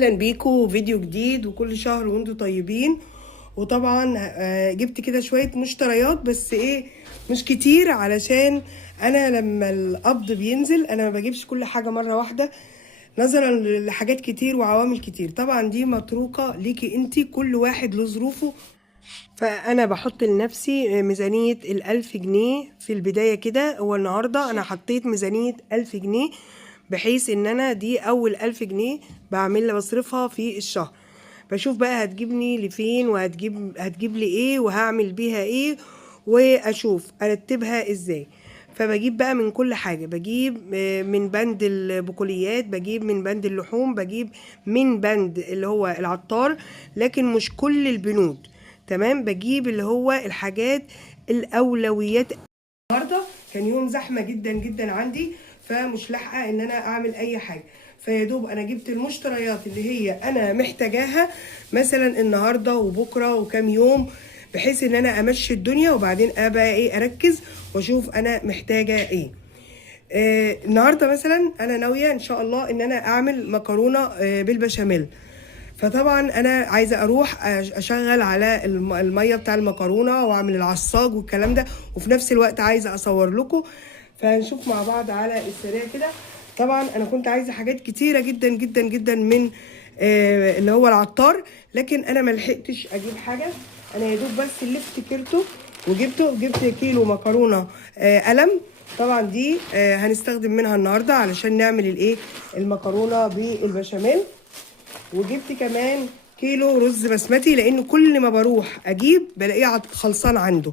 اهلا بيكم فيديو جديد وكل شهر وانتم طيبين. وطبعا جبت كده شويه مشتريات بس ايه مش كتير، علشان انا لما القبض بينزل انا ما بجيبش كل حاجه مره واحده نظرا لحاجات كتير وعوامل كتير. طبعا دي متروكه ليكي انتي، كل واحد له ظروفه. فانا بحط لنفسي ميزانيه ال1000 جنيه في البدايه كده. هو النهارده انا حطيت ميزانيه 1000 جنيه، بحيث ان انا دي اول 1000 جنيه بعمل بصرفها في الشهر. بشوف بقى هتجيبني لفين هتجيب لي ايه وهعمل بيها ايه، واشوف ارتبها ازاي. فبجيب بقى من كل حاجة، بجيب من بند البقوليات، بجيب من بند اللحوم، بجيب من بند اللي هو العطار، لكن مش كل البنود. تمام، بجيب اللي هو الحاجات الأولويات. النهارده كان يوم زحمه جدا جدا عندي، فمش لاحقه ان انا اعمل اي حاجه. فيا دوب انا جبت المشتريات اللي هي انا محتاجاها مثلا النهارده وبكره وكام يوم، بحيث ان انا امشي الدنيا وبعدين ابقى ايه اركز واشوف انا محتاجه ايه. النهارده مثلا انا ناويه ان شاء الله ان انا اعمل مكرونه بالبشاميل. فطبعا انا عايزه اروح اشغل على الميه بتاع المكرونه واعمل العصاج والكلام ده، وفي نفس الوقت عايزه اصور لكم. فهنشوف مع بعض على السريع كده. طبعا انا كنت عايزه حاجات كتيره جدا جدا جدا من اللي هو العطار، لكن انا ما لحقتش اجيب حاجه. انا يا دوب بس اللي افتكرته جبت كيلو مكرونه قلم. طبعا دي هنستخدم منها النهارده علشان نعمل الايه المكرونه بالبشاميل. وجبت كمان كيلو رز بسمتي، لان كل ما بروح اجيب بلاقيه خلصان عنده.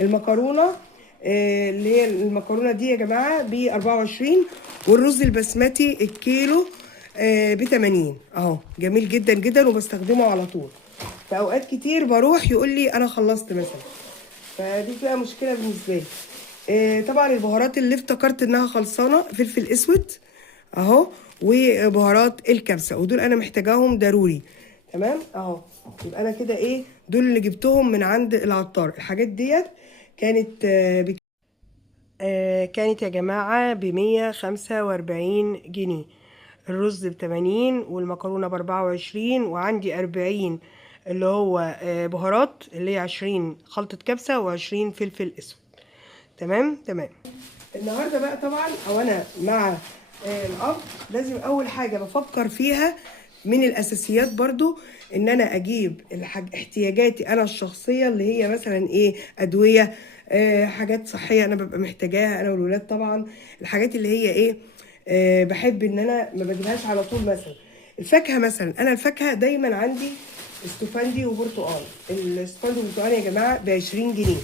المكرونه اللي هي المكرونه دي يا جماعه ب 24، والرز البسمتي الكيلو ب 80 اهو. جميل جدا جدا وبستخدمه على طول. في اوقات كتير بروح يقول لي انا خلصت مثلا، فدي بقى مشكله بالنسبه لي. طبعا البهارات اللي افتكرت انها خلصانه فلفل اسود اهو، وبهارات الكبسه، ودول انا محتاجاهم ضروري. تمام اهو. يبقى انا كده ايه دول اللي جبتهم من عند العطار. الحاجات ديت كانت كانت يا جماعه ب145 جنيه. الرز ب80 والمكرونه ب24، وعندي 40 اللي هو بهارات، اللي هي 20 خلطه كبسه و20 فلفل اسود. تمام تمام. النهارده بقى طبعا او انا مع الاب لازم اول حاجه بفكر فيها من الاساسيات برضو ان انا اجيب احتياجاتي انا الشخصيه، اللي هي مثلا ايه ادويه، حاجات صحيه انا ببقى محتاجاها انا والولاد. طبعا الحاجات اللي هي ايه بحب ان انا ما بجيبهاش على طول. مثلا الفاكهه، مثلا انا الفاكهه دايما عندي استفندي وبرتقال. الاستفندي والبرتقال يا جماعه ب20 جنيه،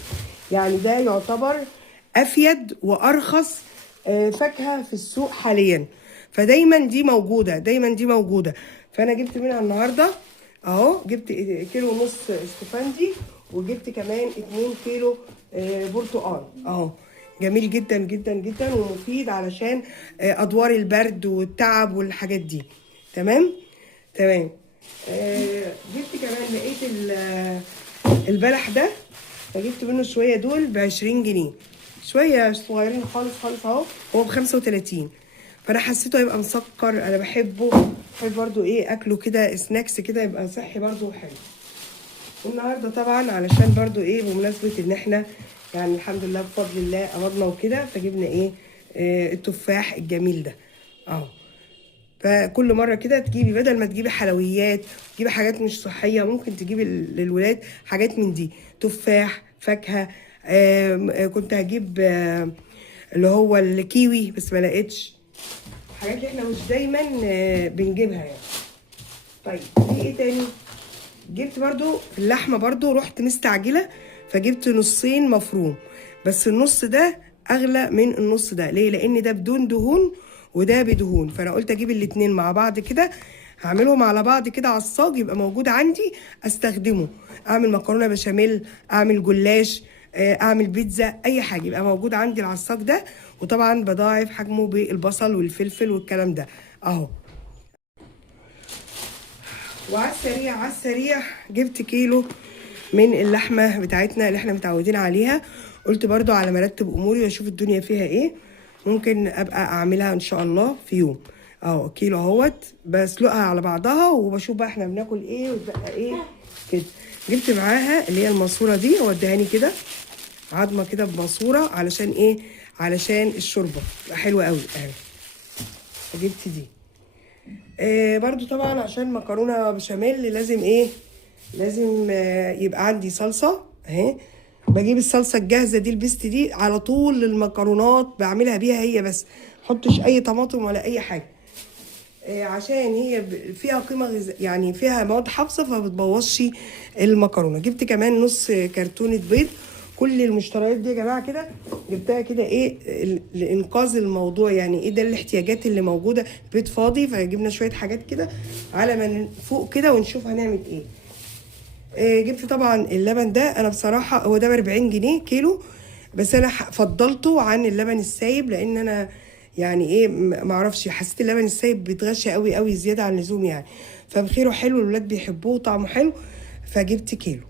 يعني ده يعتبر افيد وارخص فاكهه في السوق حاليا. فدايما دي موجوده، دايما دي موجوده. فانا جبت منها النهارده اهو، جبت كيلو ونص استفندي، وجبت كمان 2 كيلو برتقال اهو. جميل جدا جدا جدا ومفيد علشان ادوار البرد والتعب والحاجات دي. تمام تمام. جبت كمان لقيت البلح ده، فجبت منه شويه دول ب20 جنيه، شويه صغيرين خالص خالص اهو. هو ب35، فانا حسيته هيبقى مسكر، انا بحبه. بحب برضو ايه اكله كده سناكس كده، يبقى صحي برضو وحلو. والنهارده طبعا علشان برضو ايه بمناسبه ان احنا يعني الحمد لله بفضل الله قبضنا وكده، فجبنا ايه التفاح الجميل ده اهو. فكل مره كده تجيبي، بدل ما تجيبي حلويات تجيبي حاجات مش صحيه، ممكن تجيبي للولاد حاجات من دي، تفاح، فاكهه. كنت هجيب اللي هو الكيوي بس ما لقيتش. حاجات اللي احنا مش دايما بنجيبها يعني. طيب في ايه تاني؟ جبت برضو اللحمه، برضو رحت مستعجله فجبت نصين مفروم، بس النص ده اغلى من النص ده. ليه؟ لان ده بدون دهون وده بدهون، فانا قلت اجيب الاتنين مع بعض كده، هعملهم على بعض كده عصاج يبقى موجود عندي استخدمه. اعمل مكرونه بشاميل، اعمل جلاش، اعمل بيتزا، اي حاجه يبقى موجود عندي العصاج ده. وطبعا بضاعف حجمه بالبصل والفلفل والكلام ده اهو. وعلى السريع على السريع جبت كيلو من اللحمه بتاعتنا اللي احنا متعودين عليها. قلت برضو على ما ارتب اموري واشوف الدنيا فيها ايه، ممكن ابقى اعملها ان شاء الله في يوم. اهو كيلو اهوت، بسلقها على بعضها وبشوف بقى احنا بناكل ايه وتبقى ايه كده. جبت معاها اللي هي الماسوره دي، وديهاني كده عظمه كده بماسوره، علشان ايه؟ علشان الشوربه تبقى حلوه قوي اهي. فجبت دي. برضو طبعا عشان مكرونه بشاميل لازم ايه؟ لازم يبقى عندي صلصه اهي. بجيب الصلصه الجاهزه دي البيست دي على طول للمكرونات، بعملها بيها هي بس، محطش اي طماطم ولا اي حاجه. عشان هي فيها قيمه يعني فيها مواد حافظه فبتبوظش المكرونه. جبت كمان نص كرتونه بيض. كل المشتريات دي يا جماعه كده جبتها كده ايه لانقاذ الموضوع، يعني ايه ده الاحتياجات اللي موجوده، بيت فاضي فجبنا شويه حاجات كده على ما نفوق كده ونشوف هنعمل ايه. جبت طبعا اللبن ده، انا بصراحه هو ده ب 40 جنيه كيلو، بس انا فضلته عن اللبن السايب، لان انا يعني ايه معرفش، حسيت اللبن السايب بيتغشى قوي قوي زياده عن اللزوم يعني. فبخيره حلو، الولاد بيحبوه طعمه حلو، فجبت كيلو.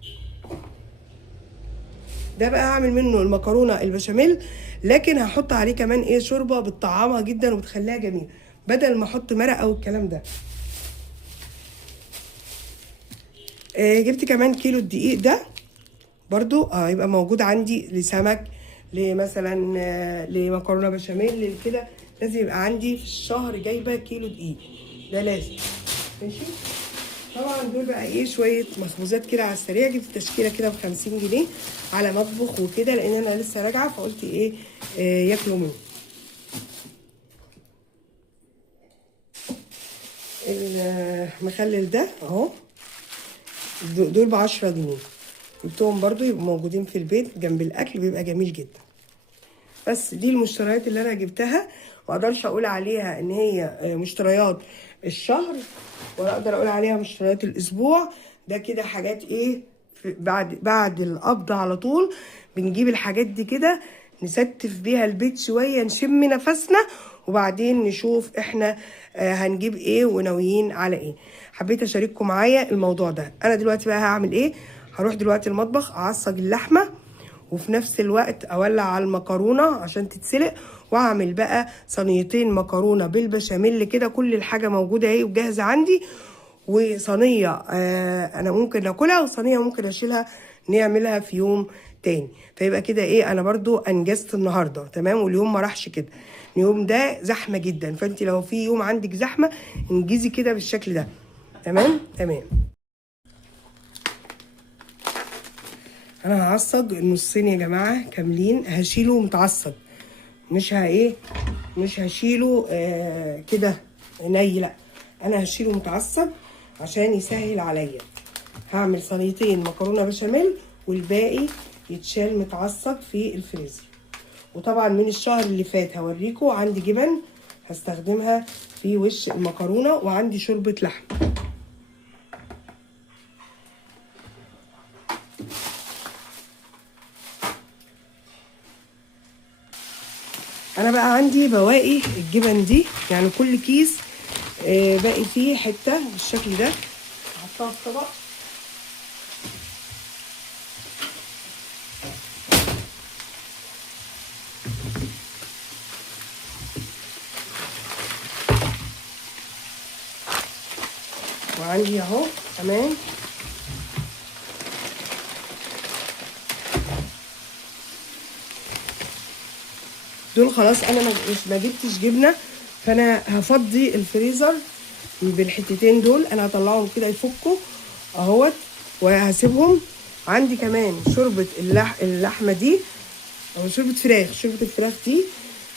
ده بقى هعمل منه المكرونه البشاميل، لكن هحط عليه كمان ايه شوربه بتطعمها جدا وبتخليها جميله، بدل ما احط مرق او الكلام ده. جبت كمان كيلو الدقيق ده برضو يبقى موجود عندي لسمك، لمثلا لمكرونه بشاميل كده. لازم يبقى عندي في الشهر جايبه كيلو دقيق، ده لازم. ماشي. طبعا دول بقى ايه شويه مخبوزات كده على السريع. جبت تشكيله كده ب50 جنيه على مطبخ وكده، لان انا لسه راجعه فقلت ايه ياكلوا منه. المخلل ده اهو، دول ب10 جنيه. جبتهم برضو يبقوا موجودين في البيت جنب الاكل، بيبقى جميل جدا. بس دي المشتريات اللي انا جبتها، ما اقدرش اقول عليها ان هي مشتريات الشهر، ولا اقدر اقول عليها مشتريات الاسبوع. ده كده حاجات ايه بعد القبض على طول بنجيب الحاجات دي كده، نستف بيها البيت شويه، نشم نفسنا، وبعدين نشوف احنا هنجيب ايه وناويين على ايه. حبيت اشارككم معايا الموضوع ده. انا دلوقتي بقى هعمل ايه؟ هروح دلوقتي المطبخ اعصج اللحمه، وفي نفس الوقت اولع على المكرونه عشان تتسلق، واعمل بقى صينيتين مكرونه بالبشاميل كده. كل الحاجه موجوده اهي وجاهزه عندي، وصينيه انا ممكن اكلها، وصينيه ممكن اشيلها نعملها في يوم تاني. فيبقى كده ايه انا برضو انجزت النهارده تمام، واليوم ما راحش كده. اليوم ده زحمه جدا، فانت لو في يوم عندك زحمه انجزي كده بالشكل ده. تمام تمام. انا هعصج النصين يا جماعه كاملين، هشيله متعصج، مش مش هشيله كده ني، لا انا هشيله متعصج عشان يسهل عليا. هعمل صينيتين مكرونه بشاميل والباقي يتشال متعصج في الفريزر. وطبعا من الشهر اللي فات هوريكم عندي جبن هستخدمها في وش المكرونه، وعندي شوربه لحم. انا بقى عندي بواقي الجبن دي، يعني كل كيس باقي فيه حته بالشكل ده، هحطها في طبق. وعندي اهو كمان دول خلاص. انا ما جبتش جبنه، فانا هفضي الفريزر بالحتتين دول. انا هطلعهم كده يفكوا اهوت وهسيبهم. عندي كمان شوربه اللحمه دي، او شوربه فراخ. شوربه الفراخ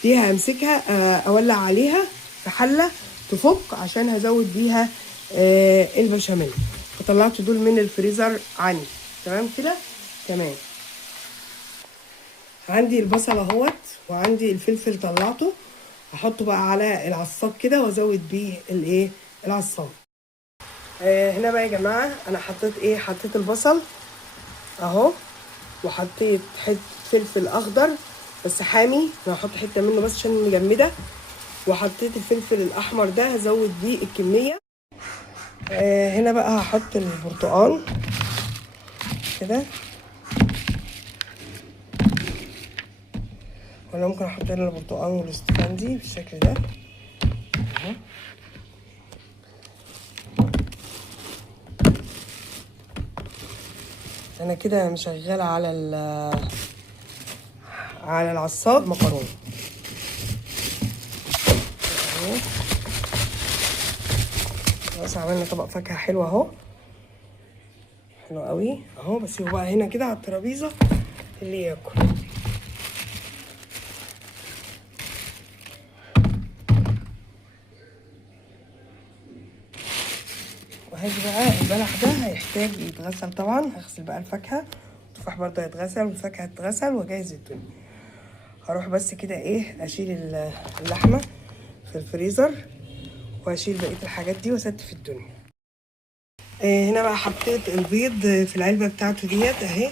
دي همسكها اولع عليها في حله تفك، عشان هزود بيها البشاميل. فطلعت دول من الفريزر عندي تمام كده تمام. عندي البصل اهوت، وعندي الفلفل طلعته، هحطه بقى على العصاق كده وازود بيه الايه العصاق. هنا بقى يا جماعه انا حطيت البصل اهو، وحطيت حته فلفل اخضر بس حامي، انا هحط حته منه بس عشان مجمده. وحطيت الفلفل الاحمر ده هزود بيه الكميه. هنا بقى هحط البرتقال كده، ولا ممكن احط هنا البرتقال والاستفندي بالشكل ده. اهو. انا كده مشغله على العصاج مكرونه اهو. خلاص عملنا طبق فاكهه حلو اهو، حلو قوي اهو. بسيبه بقى هنا كده على الترابيزه اللي ياكل. وهاجي بقى البلح ده هيحتاج يتغسل طبعا، هغسل بقى الفاكهه، التفاح برضه هيتغسل والفاكهه هتتغسل واجهز الدنيا. هروح بس كده ايه اشيل اللحمه في الفريزر واشيل بقيه الحاجات دي واستف الدنيا. هنا بقى حطيت البيض في العلبه بتاعته ديت اهي.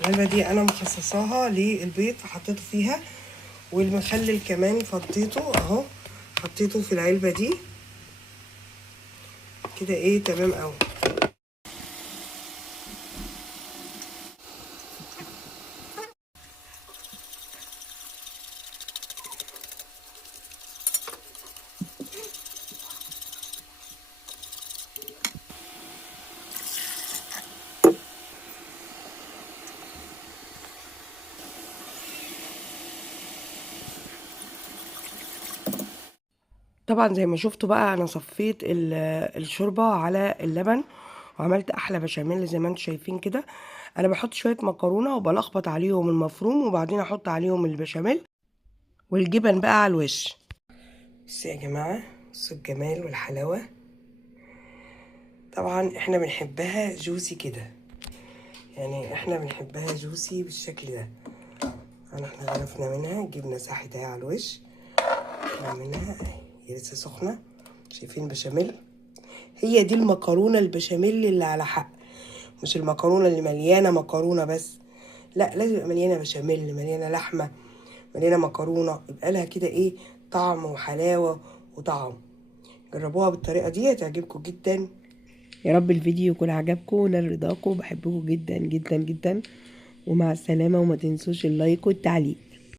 العلبه دي انا مخصصاها للبيض فحطيته فيها، والمخلل كمان فضيته اهو، حطيته في العلبه دي كده ايه تمام قوي. طبعا زي ما شفتوا بقى انا صفيت الشوربه على اللبن وعملت احلى بشاميل زي ما انتم شايفين كده. انا بحط شويه مكرونه وبلخبط عليهم المفروم وبعدين احط عليهم البشاميل والجبن بقى على الوش. بصوا يا جماعه، بصوا الجمال والحلاوه. طبعا احنا بنحبها جوسي كده، يعني احنا بنحبها جوسي بالشكل ده. احنا غرفنا منها، جبنا ساحة اهي على الوش منها، هي لسه سخنه. شايفين بشاميل؟ هي دي المكرونه البشاميل اللي على حق، مش المكرونه اللي مليانه مكرونه بس، لا لازم يبقى مليانه بشاميل، مليانه لحمه، مليانه مكرونه، يبقى لها كده ايه طعم وحلاوه وطعم. جربوها بالطريقه دي هتعجبكم جدا. يا رب الفيديو يكون عجبكم ونال رضاكم، بحبكم جدا جدا جدا، ومع السلامه، وما تنسوش اللايك والتعليق.